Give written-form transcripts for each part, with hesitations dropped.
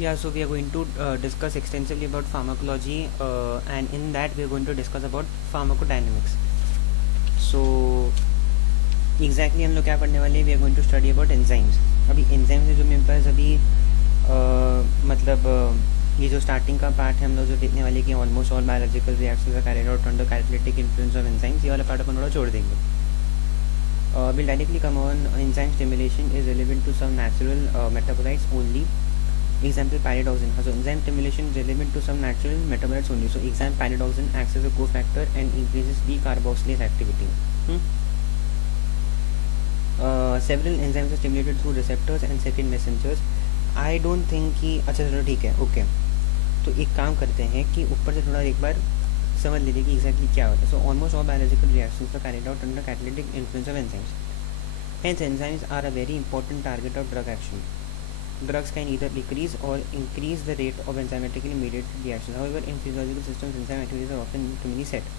Yeah, so we are going to discuss extensively about pharmacology, and in that we are going to discuss about pharmacodynamics. So exactly हम लोग क्या पढ़ने वाले हैं, we are going to study about enzymes. अभी enzymes है जो मेरे पास अभी मतलब ये जो स्टार्टिंग का पार्ट है हम लोग जो देखने वाले कि almost all biological reactions are carried out under catalytic influence of enzymes, ये वाला पार्ट अपन थोड़ा छोड़ देंगे. We'll directly come on enzyme stimulation is relevant to some natural metabolites only. Example pyridoxine. So enzyme stimulation is relevant to some natural metabolites only. So example pyridoxine acts as a cofactor and increases decarboxylase activity. Several enzymes are stimulated through receptors and second messengers. I don't think कि अच्छा चलो ठीक है okay. तो एक काम करते हैं कि ऊपर से थोड़ा एक बार समझ लीजिए कि एग्जैक्टली क्या होता है. So almost all biological reactions are carried out under catalytic influence of enzymes. Hence enzymes are a very important target of drug action. Drugs can either decrease or increase the rate of enzymatically mediated reactions. However, in physiological systems, enzyme activities are often minimally set.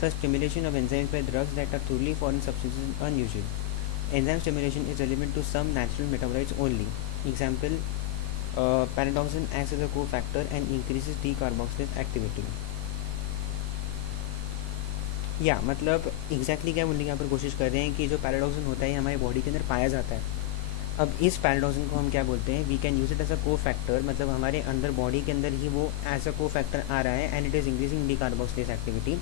Thus, stimulation of enzymes by drugs that are truly foreign substances is unusual. Enzyme stimulation is relevant to some natural metabolites only. Example, pyridoxine acts as a cofactor and increases decarboxylase activity. या मतलब exactly क्या बोलने की यहाँ पर कोशिश कर रहे हैं कि जो पैराडॉक्सिन होता है हमारे बॉडी के अंदर पाया जाता है. अब इस पैराडॉक्सिन को हम क्या बोलते हैं, we can use it as a cofactor, मतलब हमारे अंदर बॉडी के अंदर ही वो एज अ को फैक्टर आ रहा है and it is increasing decarboxylase activity.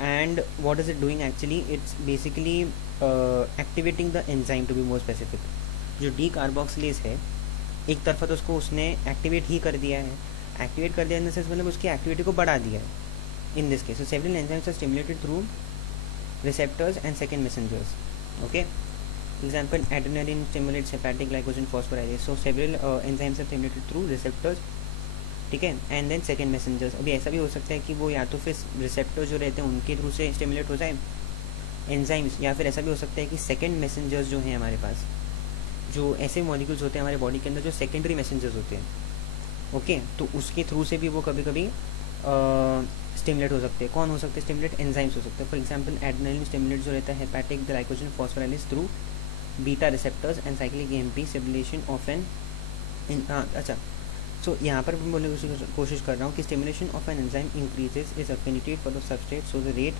And what is it doing actually, it's basically activating the enzyme to be more specific. जो डीकार्बोक्सिलेज है एक तरफा तो उसको उसने एक्टिवेट ही कर दिया है, एक्टिवेट कर दिया इन द सेंस मतलब उसकी एक्टिविटी को बढ़ा दिया है. In this case, so several enzymes are stimulated through receptors and second messengers. Okay. Example, adrenaline stimulates hepatic glycogen phosphorylase. So several enzymes are stimulated through receptors, ठीक है, and then second messengers. अभी ऐसा भी हो सकता है कि वो या तो फिर रिसेप्टर्स जो रहते हैं उनके थ्रू से स्टिमुलेट हो जाए एंजाइम्स, या फिर ऐसा भी हो सकता है कि सेकेंड मैसेंजर्स जो हैं हमारे पास, जो ऐसे मॉलिक्यूल्स होते हैं हमारे बॉडी के अंदर जो सेकेंडरी मैसेंजर्स होते हैं, ओके, तो उसके थ्रू से भी वो कभी कभी स्टिमुलेट हो सकते हैं. कौन हो सकते हैं स्टिमुलेट, एंजाइम्स हो सकते हैं. फॉर एग्जांपल एड्रेनलिन स्टिमुलेट जो रहता है hepatic glycogen phosphorylase through beta receptors and cyclic AMP stimulation of an अच्छा. सो यहाँ पर मैं बोलने की कोशिश कर रहा हूँ कि stimulation of an enzyme increases is affinity for the substrate, so the rate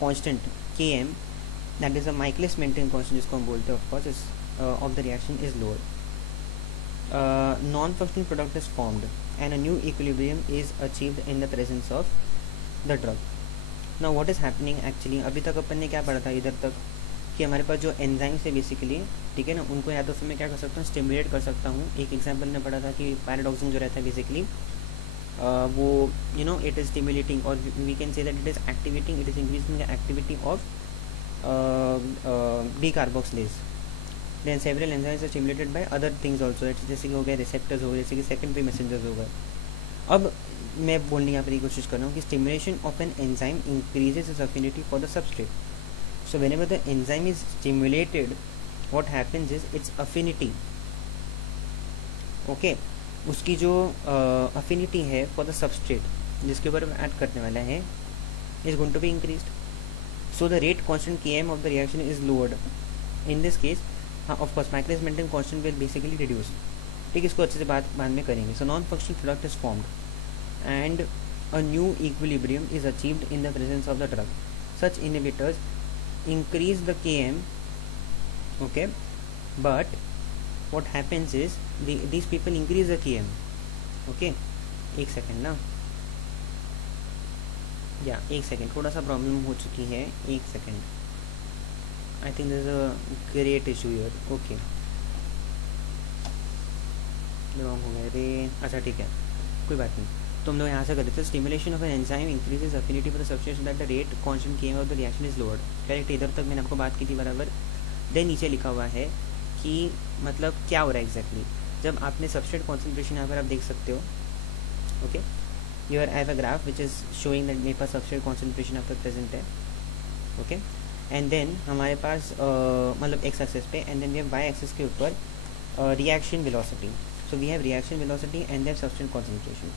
constant Km, that is a Michaelis Menten constant जिसको हम बोलते हैं of course, of the reaction is lower. Non-functional product is formed and a new equilibrium is achieved in the presence of the drug. Now what is happening actually, अभी तक अपन ने क्या पढ़ा था इधर तक कि हमारे पास जो एंजाइम्स है बेसिकली, ठीक है ना, उनको या तो फिर मैं क्या कर सकता हूँ स्टिमुलेट कर सकता हूँ. एक एग्जांपल ने पढ़ा था कि पैराडॉक्सिन जो रहता है बेसिकली वो you know it is stimulating और we can say that it is activating, it is increasing the activity of decarboxylase. Then several enzymes are stimulated by other things also, जैसे कि हो गए रिसेप्टर्स हो गए, जैसे कि सेकेंडरी मैसेंजर्स हो गए. अब मैं बोलने यहाँ पर ये कोशिश कर रहा हूँ कि stimulation of an enzyme increases it's affinity for the substrate. So whenever the enzyme is stimulated, what happens is its affinity, okay, उसकी जो affinity है for the substrate जिसके ऊपर ऐड करने वाला है is going to be increased. So the rate constant Km of the reaction is lowered. In this case, of course, Michaelis Menten constant will basically reduce. ठीक, इसको अच्छे से बाद में करेंगे. So non-functional product is formed and a new equilibrium is achieved in the presence of the drug. Such inhibitors increase the Km, okay, but what happens is these people increase the Km, okay. एक second ना, या एक second, थोड़ा सा problem हो चुकी है, एक second. I think there is a great issue here. Okay, wrong हो गया रे. अच्छा ठीक है, कोई बात नहीं. तो हम लोग यहाँ से कर देते हैं stimulation of an enzyme increases affinity for the substrate so that the rate constant Km of the reaction is lowered. Correct, इधर तक मैंने आपको बात की थी बराबर. देन नीचे लिखा हुआ है कि मतलब क्या हो रहा है एग्जैक्टली. जब आपने सबस्ट्रेट कॉन्सेंट्रेशन यहाँ पर आप देख सकते हो, okay, your I have a graph which is showing that मेरे पास सबस्ट्रेट कॉन्सेंट्रेशन यहाँ पर प्रेजेंट है, ओके. एंड देन हमारे पास मतलब एक्स एक्सिस पे, and then we have y axis के ऊपर reaction velocity. So we have reaction velocity and then substrate concentration.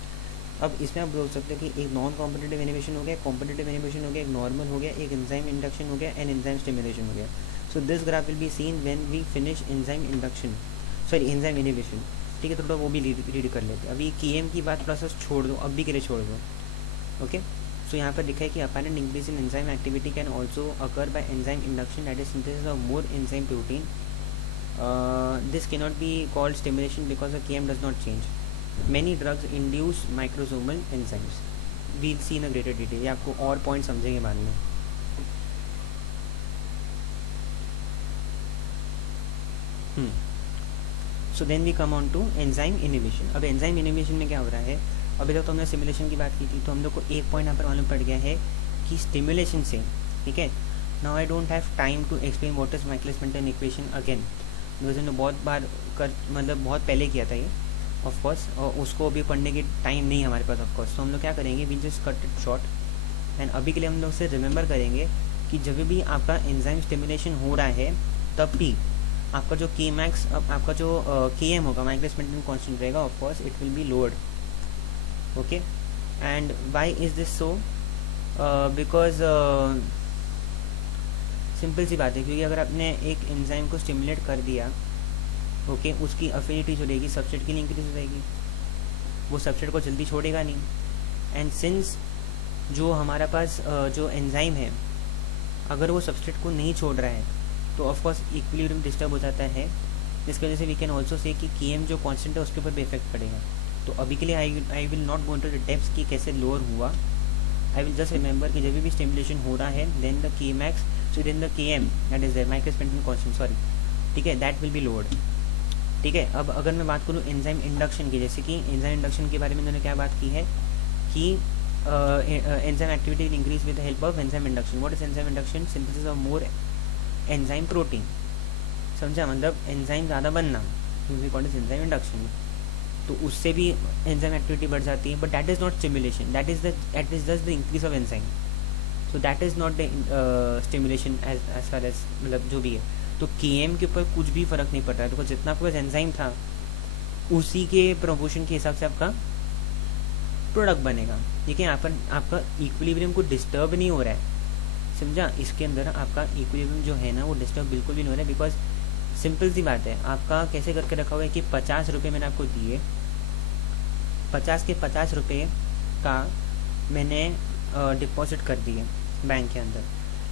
अब इसमें आप बोल सकते हो कि एक नॉन कॉम्पिटिटिव इनिबिशन हो गया, कॉम्पिटिटिव इनिबिशन हो गया, एक नॉर्मल हो गया, एक एंजाइम इंडक्शन हो गया एंड एंजाइम स्टिमुलेशन हो गया. So this graph will be seen when we finish enzyme induction, sorry enzyme inhibition. ठीक है, थोड़ा वो भी रीड कर लेते हैं। अभी KM की बात थोड़ा सा छोड़ दो, अभी के लिए छोड़ दो। ओके, सो यहाँ पर लिखा है कि apparent increase in enzyme activity can also occur by enzyme induction, that is synthesis of more enzyme protein. This cannot be called stimulation because the KM does not change. Many drugs induce microsomal enzymes. We'll see in a greater detail. ये आपको और point समझेंगे बाद में. So then we come on to enzyme inhibition. अब enzyme inhibition में क्या हो रहा है, अभी तक तो हमने सिमुलेशन की बात की थी, तो हम लोग को एक पॉइंट यहाँ पर मालूम पड़ गया है कि स्टिमुलेशन से, ठीक है. Now I don't have time to explain what is Michaelis Menten equation again, because हमने बहुत बार मतलब बहुत पहले किया था ये ऑफकोर्स, और उसको अभी पढ़ने की टाइम नहीं हमारे पास ऑफकोर्स. तो हम लोग क्या करेंगे, we just cut it short, and अभी के लिए हम लोग से रिमेंबर करेंगे कि जब भी आपका एंजाइम स्टिमुलेशन हो रहा है तब भी आपका जो Kmax, आपका जो Km होगा, माइकलिस-मेंटन कांस्टेंट रहेगा, of course it will be lowered. Okay, and why is this so, because simple सी बात है, क्योंकि अगर आपने एक एंजाइम को स्टिमुलेट कर दिया, ओके, उसकी अफिनिटी जो रहेगी सबस्ट्रेट के लिए इंक्रीज हो जाएगी, वो सबस्ट्रेट को जल्दी छोड़ेगा नहीं. एंड सिंस जो हमारा पास जो एंजाइम है, अगर वो सबस्ट्रेट को नहीं छोड़ रहा है तो ऑफकोर्स इक्विलिब्रियम डिस्टर्ब हो जाता है, जिसकी वजह से वी कैन ऑल्सो से कि Km जो कांस्टेंट है उसके ऊपर भी इफेक्ट पड़ेगा. तो अभी के लिए I will not go into the depths कि कैसे लोअर हुआ. आई विल जस्ट रिमेंबर कि जब भी स्टिमुलेशन हो रहा है then the Kmax, so then the Km that is the Michaelis Menten constant, sorry, ठीक है, दैट विल बी लोअर्ड. ठीक है, अब अगर मैं बात करूँ एंजाइम इंडक्शन की, जैसे कि एंजाइम इंडक्शन के बारे में मैंने क्या बात की है कि enzyme activity will increase with the help of enzyme induction. What is enzyme induction? Synthesis of more enzyme protein. समझा, मतलब एंजाइम ज़्यादा बनना, कॉल्ड इज एंजाइम इंडक्शन. तो उससे भी एंजाइम एक्टिविटी बढ़ जाती है, but that is not stimulation, that is just the increase of enzyme. So that is not the stimulation as far as, मतलब जो भी है. तो Km के ऊपर कुछ भी फर्क नहीं पड़ रहा है, बिकॉज जितना आपके पास एंजाइम था उसी के प्रोपोर्शन के हिसाब से आपका प्रोडक्ट बनेगा. ठीक है, यहाँ पर आपका इक्विलिब्रियम को डिस्टर्ब नहीं हो रहा है. समझा, इसके अंदर आपका इक्विलिब्रियम जो है ना वो डिस्टर्ब बिल्कुल भी नहीं हो रहा है, बिकॉज सिंपल सी बात है, आपका कैसे करके रखा हुआ है कि 50 रुपये मैंने आपको दिए, 50 के 50 रुपये का मैंने डिपॉजिट कर दिए बैंक के अंदर,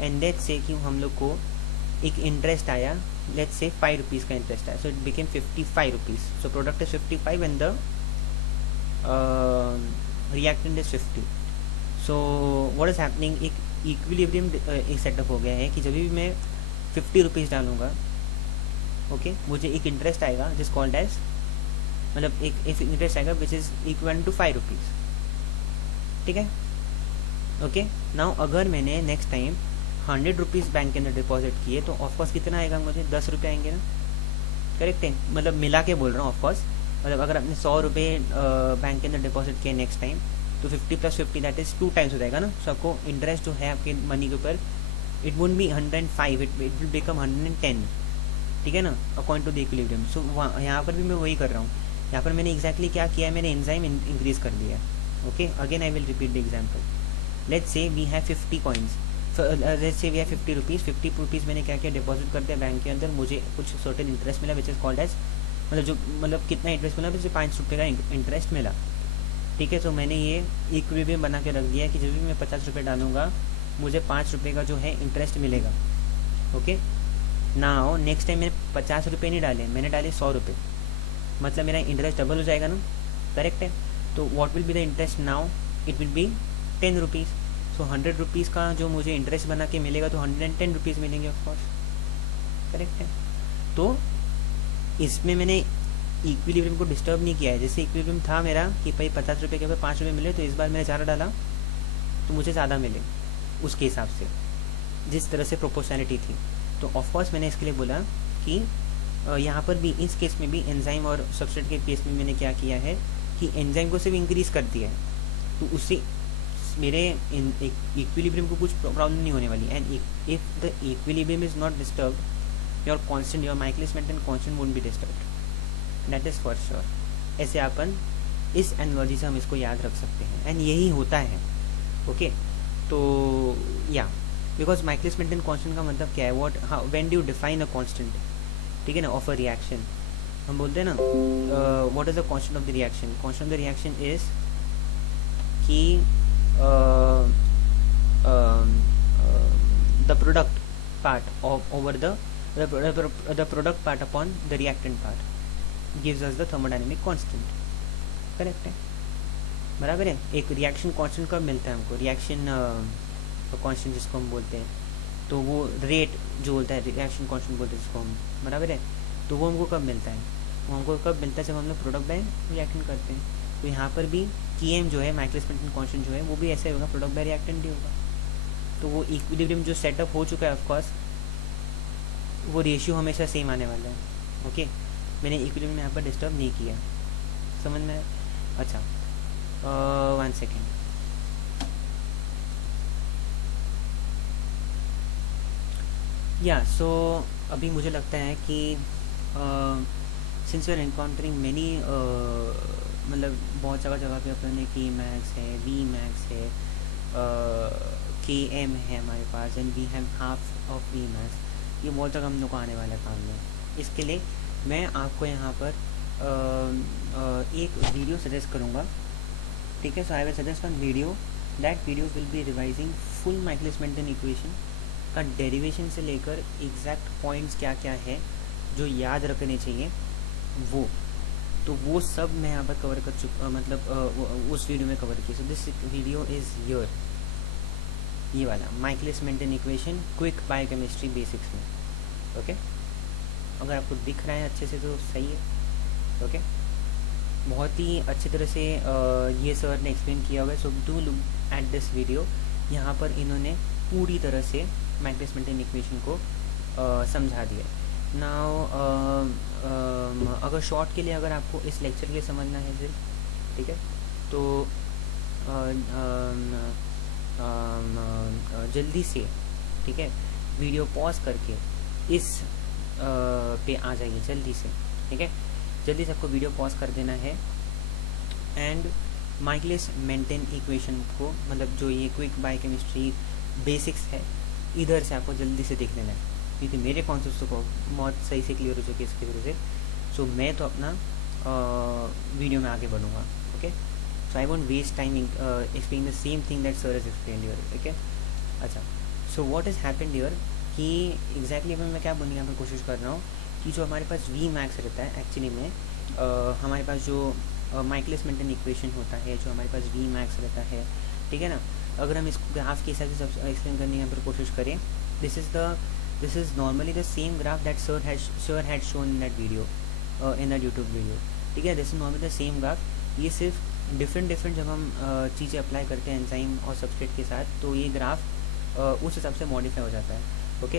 एंड लेट्स से कि हम लोग को एक इंटरेस्ट आया, लेट्स से 5 रुपीज़ का इंटरेस्ट आया, so it became 55 rupees. So product is 55 and the reactant is 50. So what is happening, एक इक्विलिब्रियम एक सेटअप हो गया है कि जब भी मैं 50 रुपीज़ डालूंगा, ओके, मुझे एक इंटरेस्ट आएगा जिस कॉल्ड एज, मतलब एक इंटरेस्ट आएगा which is equal to 5 rupees. ठीक है, ओके. नाउ अगर मैंने नेक्स्ट टाइम 100 रुपीज़ बैंक के अंदर डिपॉजिट किए तो ऑफकोर्स कितना आएगा मुझे, 10 रुपये आएंगे ना. करेक्ट है, मतलब मिला के बोल रहा हूँ ऑफकोर्स. मतलब अगर आपने 100 रुपये बैंक के अंदर डिपॉजिट किए नेक्स्ट टाइम, तो 50 + 50 दैट इज 2 टाइम्स हो जाएगा ना. सो आपको इंटरेस्ट जो है आपके मनी के ऊपर, it won't be 105, it will become 110. ठीक है ना, अकॉर्डिंग टू द इक्विलिब्रियम. सो यहाँ पर भी मैं वही कर रहा हूँ. यहाँ पर मैंने एग्जैक्टली क्या किया है, मैंने एंजाइम इंक्रीज कर दिया. Okay, again I will repeat the example. Let's say we have 50 coins, let's say we have 50 rupees. 50 rupees मैंने क्या किया, डिपॉजिट कर दिया बैंक के अंदर, मुझे कुछ सर्टेन इंटरेस्ट मिला विच इज कॉल्ड एज, मतलब कितना इंटरेस्ट मिला, जैसे 5 रुपये का इंटरेस्ट मिला. ठीक है, तो मैंने ये इक्विलिब्रियम बना के रख दिया कि जब भी मैं 50 रुपये डालूंगा मुझे 5 रुपये का जो है इंटरेस्ट मिलेगा. ओके, नाउ नेक्स्ट टाइम मैंने 50 रुपये नहीं डाले, मैंने डाले 100 रुपये, मतलब मेरा इंटरेस्ट डबल हो जाएगा ना. करेक्ट है, तो what will be the interest now, it will B 10 rupees. So 100 rupees का जो मुझे इंटरेस्ट बना के मिलेगा तो 110 रुपीज़ मिलेंगे ऑफकोर्स. करेक्ट है, तो इसमें मैंने इक्विलिब्रियम को डिस्टर्ब नहीं किया है. जैसे इक्विलिब्रियम था मेरा कि भाई 50 रुपये के ऊपर 5 रुपये मिले, तो इस बार मैंने ज़्यादा डाला तो मुझे ज़्यादा मिले उसके हिसाब से, जिस तरह से प्रोपोर्शनलिटी थी. तो ऑफकोर्स मैंने इसके लिए बोला कि यहाँ पर भी इस केस में भी एंजाइम और सबस्ट्रेट के केस में मैंने क्या किया है कि एंजाइम को सिर्फ इंक्रीज़ कर दिया है, तो उससे मेरे इक्विलिब्रियम को कुछ प्रॉब्लम नहीं होने वाली. And if the equilibrium is not disturb, your constant, your Michaelis-Menten constant won't be disturbed, that is for sure. ऐसे अपन इस एनालॉजी से हम इसको याद रख सकते हैं, एंड यही होता है. ओके, तो या बिकॉज माइकलिस-मेंटन कांस्टेंट का मतलब क्या है, what, how, when do you define a constant, ठीक है ना, ऑफ अ रिएक्शन. हम बोलते हैं ना what is the constant of the reaction. Constant of the reaction is कि the product part over the product part upon the reactant part gives us the thermodynamic constant. Correct है, बराबर है. एक reaction constant कब मिलता है हमको? Reaction constant जिसको हम बोलते हैं, तो वो रेट जो बोलता है रिएक्शन कांस्टेंट बोलते हैं जिसको हम, बराबर है. तो वो हमको कब मिलता है? वो हमको कब मिलता है? जब हम लोग प्रोडक्ट बाय रिएक्टेंट करते हैं. तो यहाँ पर भी Km जो है माइकलिस मेंटन कांस्टेंट जो है वो भी ऐसे होगा, प्रोडक्ट बाय रिएक्टेंट ही होगा. तो वो इक्विलिब्रियम जो सेटअप हो चुका है ऑफकोर्स वो रेशियो हमेशा सेम आने वाला है. ओके, मैंने इक्विलिब्रियम यहाँ पर डिस्टर्ब नहीं किया, समझ में? अच्छा, 1 सेकेंड. या सो अभी मुझे लगता है कि since we are encountering many, मतलब बहुत जगह पे अपने की मैक्स है, वी मैक्स है, के एम है हमारे पास, and we have half of V max. ये बहुत जगह हम लोग को आने वाला है काम में. इसके लिए मैं आपको यहाँ पर एक वीडियो सजेस्ट करूँगा, ठीक है? So I will suggest one video. That video will be revising full Michaelis Menten equation का डेरिवेशन से लेकर एग्जैक्ट पॉइंट्स क्या क्या है जो याद रखने चाहिए वो. तो वो सब मैं यहाँ पर कवर कर चुका, मतलब उस वीडियो में कवर किया. So this video is your, ये वाला Michaelis Menten equation quick biochemistry basics में. ओके, अगर आपको दिख रहा है अच्छे से तो सही है. ओके, बहुत ही अच्छी तरह से ये सर ने एक्सप्लेन किया हुआ है. So do look at this video. यहाँ पर इन्होंने पूरी तरह से माइकलिस मेंटन इक्वेशन को समझा दिया. नाउ अगर शॉर्ट के लिए अगर आपको इस लेक्चर के लिए समझना है सिर्फ, ठीक है, तो जल्दी से, ठीक है, वीडियो पॉज करके इस पे आ जाइए जल्दी से, ठीक है? जल्दी से आपको वीडियो पॉज कर देना है एंड माइकलिस मेंटन इक्वेशन को, मतलब जो ये क्विक बायोकेमिस्ट्री बेसिक्स है, इधर से आपको जल्दी से देख लेना है, क्योंकि मेरे कॉन्सेप्ट को बहुत सही से क्लियर हो चुके हैं इसकी वजह से. सो मैं तो अपना वीडियो में आगे बढ़ूँगा. Okay, so I won't waste time explain the same thing that sir is explain here. ठीक है, अच्छा. So what is happened here कि एग्जैक्टली अभी मैं क्या बोलने की कोशिश कर रहा हूँ कि जो हमारे पास वी मैक्स रहता है एक्चुअली में, हमारे पास जो माइकलिस मेंटन इक्वेशन होता है, जो हमारे पास वी मैक्स रहता है, ठीक है ना? अगर हम इसको ग्राफ के हिसाब से एक्सप्लेन करने की यहाँ पर कोशिश करें, this is normally the same graph that sir had shown in that video, in that YouTube video. ठीक है, this is normally the same graph. ये सिर्फ डिफरेंट जब हम चीज़ें अप्लाई करते हैं एंजाइम और सबस्ट्रेट के साथ, तो ये ग्राफ उस हिसाब से मॉडिफाई हो जाता है. Okay,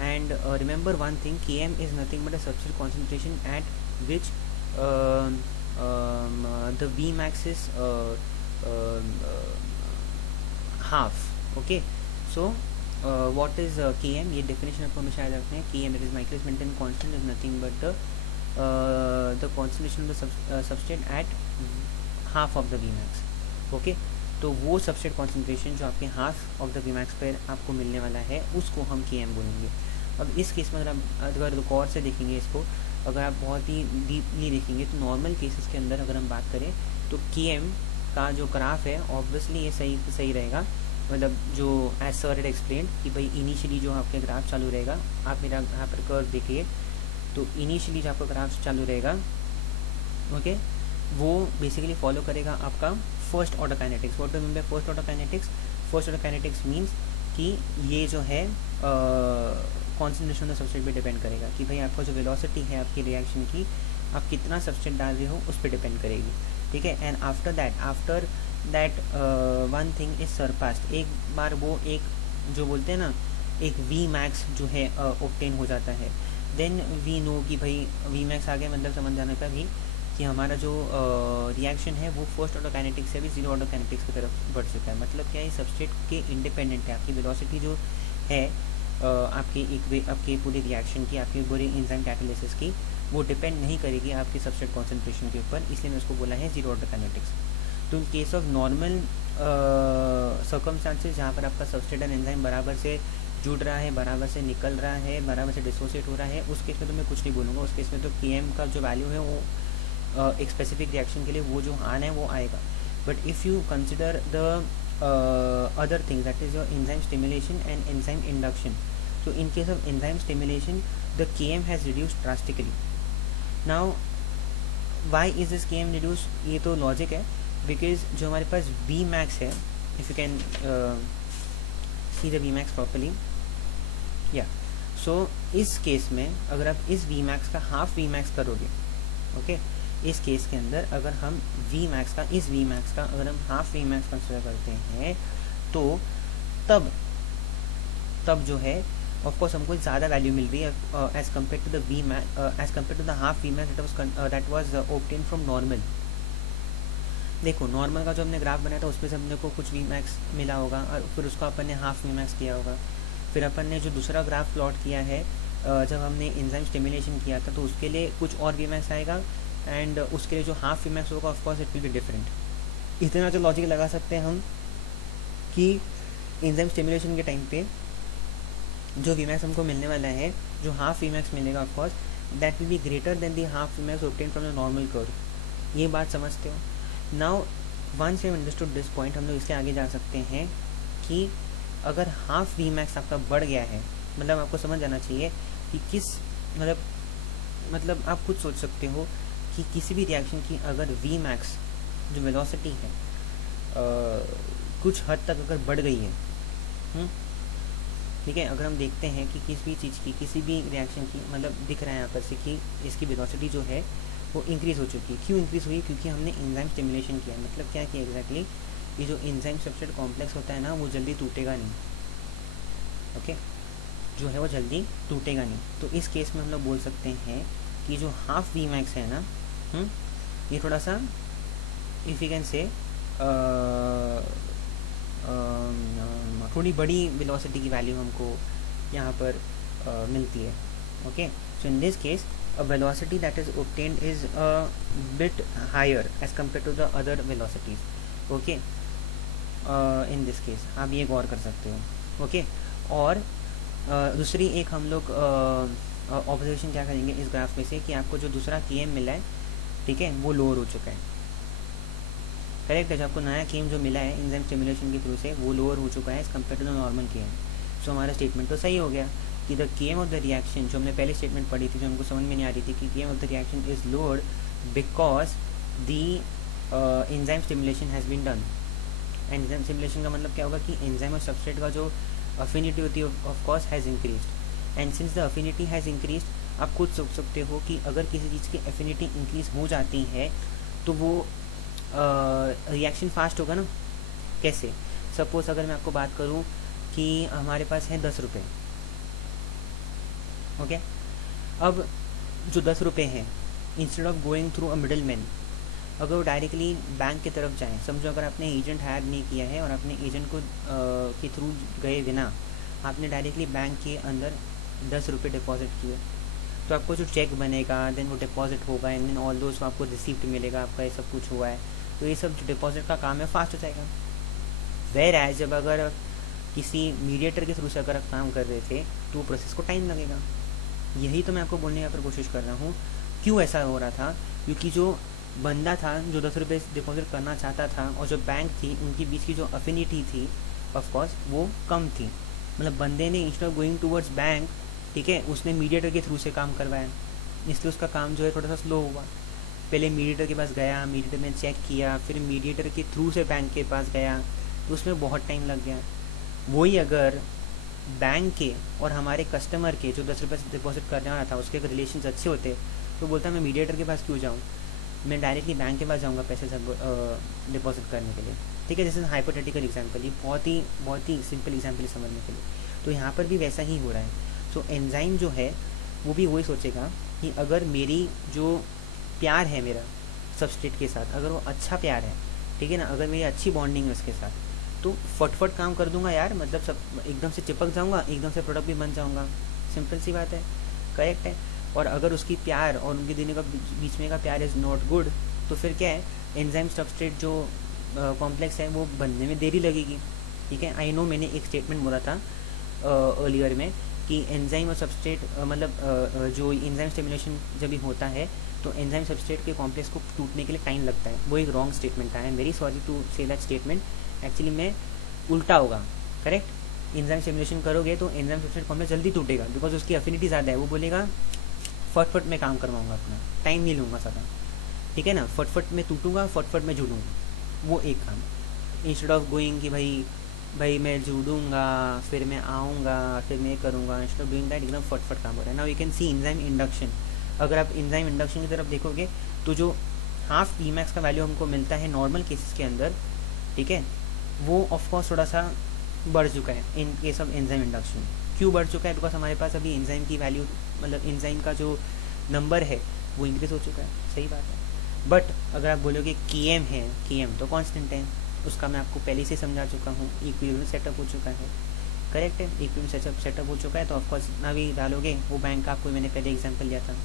and remember one thing, Km is nothing but a substrate concentration eight which the V max is half. Okay, so what is Km? ये डेफिनेशन आपको हमेशा याद रखते हैं. Km it is Michaelis Menten constant is nothing but the concentration of the substrate at half of the Vmax. Okay, तो वो substrate concentration जो आपके हाफ ऑफ द Vmax पर आपको मिलने वाला है उसको हम Km बोलेंगे. अब इस केस में अगर गौर से देखेंगे इसको, अगर आप बहुत ही डीपली देखेंगे तो नॉर्मल केसेस के अंदर अगर हम बात करें तो Km का जो ग्राफ है ऑब्वियसली ये सही रहेगा. मतलब जो एज सर हैड एक्सप्लेन कि भाई इनिशियली जो आपके ग्राफ चालू रहेगा, आप मेरा यहाँ पर कर्व देखिए, तो इनिशियली जो आपका ग्राफ चालू रहेगा, ओके, वो बेसिकली फॉलो करेगा आपका first order kinetics. What do mean by first order kinetics? First order kinetics means कि ये जो है कॉन्सेंट्रेशन ऑफ सबस्ट्रेट पे डिपेंड करेगा कि भाई आपका जो वेलोसिटी है आपकी रिएक्शन की, आप कितना सबस्ट्रेट डाल रहे हो उस पर डिपेंड करेगी. ठीक है, and after that one thing is surpassed. एक बार वो एक जो बोलते हैं ना एक वी मैक्स जो है ऑब्टेन हो जाता है, देन वी नो कि भाई वी मैक्स आ गया, मतलब समझ जाने का भी कि हमारा जो रिएक्शन है वो फर्स्ट ऑर्डर काइनेटिक्स से भी जीरो ऑर्डर काइनेटिक्स की तरफ बढ़ चुका है. मतलब क्या है, सबस्ट्रेट के इंडिपेंडेंट है. आपकी वेलोसिटी जो है आपके पूरे रिएक्शन की, आपके पूरे एंजाइम कैटालिसिस की, वो डिपेंड नहीं करेगी आपकी सबस्ट्रेट कॉन्सेंट्रेशन के ऊपर. इसलिए मैं उसको बोला है जीरो ऑर्डर काइनेटिक्स. तो in case of normal circumstances जहाँ पर आपका सबस्ट्रेट एंड एंजाइम बराबर से जुड़ रहा है, बराबर से निकल रहा है, बराबर से डिसोसिएट हो रहा है, उस केस में तो मैं कुछ नहीं बोलूँगा। उस केस में तो Km का जो वैल्यू है वो एक स्पेसिफिक रिएक्शन के लिए वो जो आना है वो आएगा। But if you consider the other thing, that is your enzyme stimulation and enzyme induction. So in case of enzyme stimulation, the Km has reduced drastically. Now why is this Km reduced? ये तो logic है, because जो हमारे पास Vmax है, if you can see the Vmax properly, yeah, so इस case में अगर आप इस Vmax का हाफ Vmax करोगे, ओके, इस केस के अंदर अगर हम Vmax का इस Vmax का अगर हम हाफ Vmax कंसिडर करते हैं तो तब जो है ऑफकोर्स हमको ज़्यादा वैल्यू मिल रही है as compare to the Vmax, as compare to the half Vmax that was obtain from normal. देखो नॉर्मल का जो हमने ग्राफ बनाया था उसमें से हमने को कुछ Vmax मिला होगा और फिर उसको अपन ने हाफ Vmax किया होगा। फिर अपन ने जो दूसरा ग्राफ प्लॉट किया है जब हमने एंजाइम स्टिमुलेशन किया था तो उसके लिए कुछ और Vmax आएगा एंड उसके लिए जो हाफ Vmax होगा of course it will be different. इतना जो लॉजिक लगा सकते हैं हम कि एंजाइम स्टिमुलेशन के टाइम पे जो Vmax हमको मिलने वाला है, जो हाफ Vmax मिलेगा of course that will be greater than the half Vmax obtain from the normal curve. ये बात समझते हो? Now once we have understood this point, हम लोग इसके आगे जा सकते हैं कि अगर हाफ Vmax आपका बढ़ गया है, मतलब आपको समझ जाना चाहिए कि किस मतलब आप खुद सोच सकते हो कि किसी भी रिएक्शन की अगर Vmax जो वेलोसिटी है कुछ हद तक अगर बढ़ गई है, ठीक है, अगर हम देखते हैं कि किसी भी चीज़ की किसी भी रिएक्शन की मतलब दिख रहा है यहाँ पर से कि इसकी वेलोसिटी जो है वो इंक्रीज़ हो चुकी है। क्यों इंक्रीज़ हुई? क्योंकि हमने एंजाइम स्टिमुलेशन किया। मतलब क्या किया एग्जैक्टली? ये जो एंजाइम सब्सट्रेट कॉम्प्लेक्स होता है ना वो जल्दी टूटेगा नहीं, ओके, जो है वो जल्दी टूटेगा नहीं। तो इस केस में हम लोग बोल सकते हैं कि जो हाफ Vmax है ना, ये थोड़ा सा इफ यू कैन से थोड़ी बड़ी वेलोसिटी की वैल्यू हमको यहाँ पर मिलती है, okay. So in this case a velocity that is obtained is a bit higher as compared to the other velocities, okay, in this case आप ये गौर कर सकते हो, ओके। और दूसरी एक हम लोग ऑब्जर्वेशन क्या करेंगे इस ग्राफ में से कि आपको जो दूसरा Km मिला है, ठीक है, वो लोअर हो चुका है, करेक्ट है। जो आपको नया Km जो मिला है एंजाइम स्टिमुलेशन के थ्रू से वो लोअर हो चुका है as compare to the normal Km। So हमारा स्टेटमेंट तो सही हो गया कि the Km of the reaction, जो हमने पहले स्टेटमेंट पढ़ी थी जो हमको समझ में नहीं आ रही थी कि Km of the reaction is lower because the enzyme stimulation has been done. Enzyme stimulation का मतलब क्या होगा कि एंजाइम और सबस्ट्रेट का जो अफिनिटी होती है of course has increased, and since the affinity has increased आप खुद सोच सकते हो कि अगर किसी चीज़ की अफिनिटी इंक्रीज हो जाती है तो वो रिएक्शन फास्ट होगा ना। कैसे? सपोज अगर मैं आपको बात करूं कि हमारे पास है 10 रुपये, ओके, अब जो 10 रुपये हैं instead of going through a middle man, अगर वो डायरेक्टली बैंक की तरफ जाएं, समझो अगर आपने एजेंट हायर नहीं किया है और आपने एजेंट को के थ्रू गए बिना आपने डायरेक्टली बैंक के अंदर 10 रुपये डिपॉजिट किए तो आपको जो चेक बनेगा देन वो डिपॉजिट होगा एंड देन ऑल दोस्त आपको रिसीप्ट मिलेगा, आपका ये सब कुछ हुआ है, तो ये सब जो डिपॉजिट का काम है फास्ट हो जाएगा। वेर एज जब अगर किसी मीडिएटर के थ्रू से अगर आप काम कर रहे थे तो प्रोसेस को टाइम लगेगा। यही तो मैं आपको बोलने की कोशिश कर रहा हूँ। क्यों ऐसा हो रहा था? क्योंकि जो बंदा था जो 10 रुपये डिपॉजिट करना चाहता था और जो बैंक थी उनके बीच की जो अफिनिटी थी ऑफकोर्स वो कम थी। मतलब बंदे ने instead of going towards bank, ठीक है, उसने मीडिएटर के थ्रू से काम करवाया, इसलिए उसका काम जो है थोड़ा सा स्लो हुआ। पहले मीडिएटर के पास गया, मीडिएटर ने चेक किया, फिर मीडिएटर के थ्रू से बैंक के पास गया, तो उसमें बहुत टाइम लग गया। वही अगर बैंक के और हमारे कस्टमर के जो 10 रुपये डिपॉजिट करने वाला था उसके अगर रिलेशन अच्छे होते तो बोलता मैं मीडिएटर के पास क्यों जाऊँ, मैं डायरेक्टली बैंक के पास जाऊँगा पैसे डिपॉजिट करने के लिए, ठीक है। जैसे हाइपोथेटिकल एग्जाम्पल, ये बहुत ही सिंपल एग्जाम्पल समझने के लिए, तो यहाँ पर भी वैसा ही हो रहा है। सो एंजाइम जो है वो भी वही सोचेगा कि अगर मेरी जो प्यार है मेरा सबस्ट्रेट के साथ, अगर वो अच्छा प्यार है, ठीक है ना, अगर मेरी अच्छी बॉन्डिंग है उसके साथ, तो फटफट काम कर दूंगा यार, मतलब सब एकदम से चिपक जाऊंगा, एकदम से प्रोडक्ट भी बन जाऊंगा, सिंपल सी बात है, करेक्ट है। और अगर उसकी प्यार और उनके देने का बीच में का प्यार इज़ नॉट गुड तो फिर क्या है, एंजाइम सबस्ट्रेट जो कॉम्प्लेक्स है वो बनने में देरी लगेगी, ठीक है। आई नो मैंने एक स्टेटमेंट बोला था अर्लियर में कि एंजाइम और सबस्ट्रेट मतलब जो एंजाइम स्टिमुलेशन जब भी होता है तो एंजाइम सबस्ट्रेट के कॉम्प्लेक्स को टूटने के लिए टाइम लगता है, वो एक रॉन्ग स्टेटमेंट था। I am very sorry to say that statement, actually में उल्टा होगा, करेक्ट। एंजाइम स्टिमुलेशन करोगे तो एंजाइम सबस्ट्रेट कॉम्प्लेक्स जल्दी टूटेगा बिकॉज उसकी अफिनिटी ज़्यादा है। वो बोलेगा फटफट में काम करवाऊंगा, अपना टाइम नहीं लूँगा ज़्यादा, ठीक है ना, फटफट में टूटूंगा, फटफट में जुड़ूंगा, वो एक काम। इंस्टेड ऑफ गोइंग कि भाई मैं जुड़ूंगा, फिर मैं आऊँगा, फिर मैं करूँगा, इंस्टेड ऑफ डूइंग दैट एकदम फटफट काम हो रहा है। Now you can see enzyme induction. अगर आप एंजाइम इंडक्शन की तरफ देखोगे तो जो हाफ Vmax का वैल्यू हमको मिलता है नॉर्मल केसेस के अंदर, ठीक है, वो ऑफकोर्स थोड़ा सा बढ़ चुका है इन केस ऑफ एंजाइम इंडक्शन। क्यों बढ़ चुका है? बिकॉज हमारे पास अभी एंजाइम की वैल्यू मतलब एंजाइम का जो नंबर है वो इंक्रीज हो चुका है, सही बात है। बट अगर आप बोलोगे Km है, Km तो कांस्टेंट है, उसका मैं आपको पहले से समझा चुका हूँ, इक्विलिब्रियम सेटअप हो चुका है, करेक्ट है, इक्विलिब्रियम सेटअप हो चुका है। तो ऑफकोर्स ना भी डालोगे वो बैंक का, आपको मैंने पहले एग्जाम्पल लिया था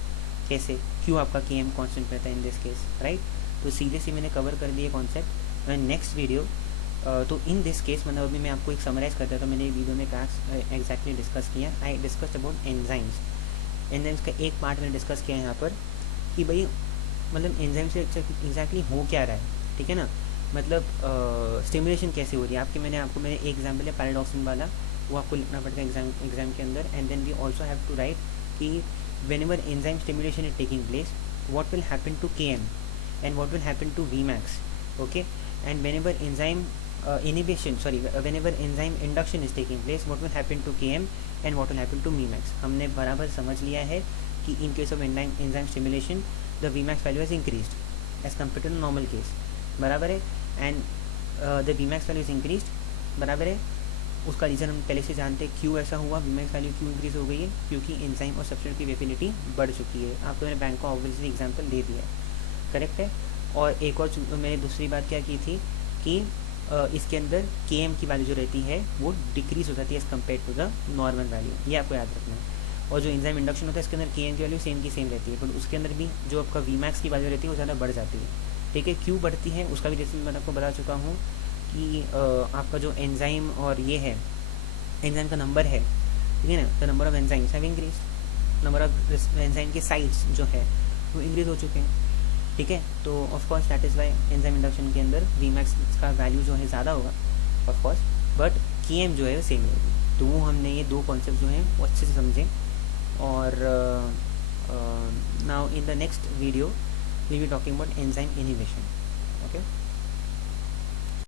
कैसे क्यों आपका Km कांस्टेंट रहता है इन दिस केस, राइट। तो सीधे से मैंने कवर कर दिए कॉन्सेप्ट। नेक्स्ट वीडियो तो इन दिस केस मतलब अभी मैं आपको एक समराइज करता था, मैंने वीडियो में क्या एग्जैक्टली डिस्कस किया। I discussed about enzymes. Enzymes का एक पार्ट मैंने डिस्कस किया यहाँ पर कि भाई मतलब एंजाइम से एग्जैक्टली हो क्या रहा है, ठीक है ना, मतलब स्टिमुलेशन कैसे हो रही है आपकी। मैंने एक एग्जाम्पल है पैराडॉक्सिन वाला, वो आपको लिखना पड़ता है एग्जाम के अंदर। And then we also have to write कि whenever enzyme stimulation is taking place, what will happen to Km and what will happen to Vmax, okay, and whenever enzyme whenever enzyme induction is taking place, what will happen to Km and what will happen to Vmax। हमने बराबर समझ लिया है कि in case of enzyme stimulation the Vmax value has increased as compared to normal case, बराबर है, and the Vmax value is increased, बराबर है। उसका रीज़न हम पहले से जानते हैं क्यों ऐसा हुआ, Vmax वैल्यू क्यों इंक्रीज़ हो गई है, क्योंकि एंजाइम और सबस्ट्रेट की वेबिलिटी बढ़ चुकी है। आपको मैंने बैंक का ऑब्वियसली एग्जांपल दे दिया है, करेक्ट है। और एक और मैंने दूसरी बात क्या की थी कि इसके अंदर Km की वैल्यू जो रहती है वो डिक्रीज़ हो जाती है as compare to the normal value, ये आपको याद रखना है। और जो एंजाइम इंडक्शन होता है इसके अंदर Km की वैल्यू सेम की सेम रहती है, बट उसके अंदर भी जो आपका Vmax की वैल्यू रहती है वो ज़्यादा बढ़ जाती है, ठीक है। क्यों बढ़ती है उसका भी जैसे मैं आपको बता चुका हूँ कि आपका जो एंजाइम और ये है एंजाइम का नंबर है, ठीक है ना, the number of enzymes have increase, number of enzyme के साइट्स जो है वो इंक्रीज हो चुके हैं, ठीक है। तो of course that is why enzyme induction के अंदर Vmax का वैल्यू जो है ज़्यादा होगा ऑफ कोर्स, बट Km जो है वो सेम रहेगी। तो वो हमने ये दो कॉन्सेप्ट जो हैं वो अच्छे से समझें। और now in the next video we be talking about enzyme inhibition, okay.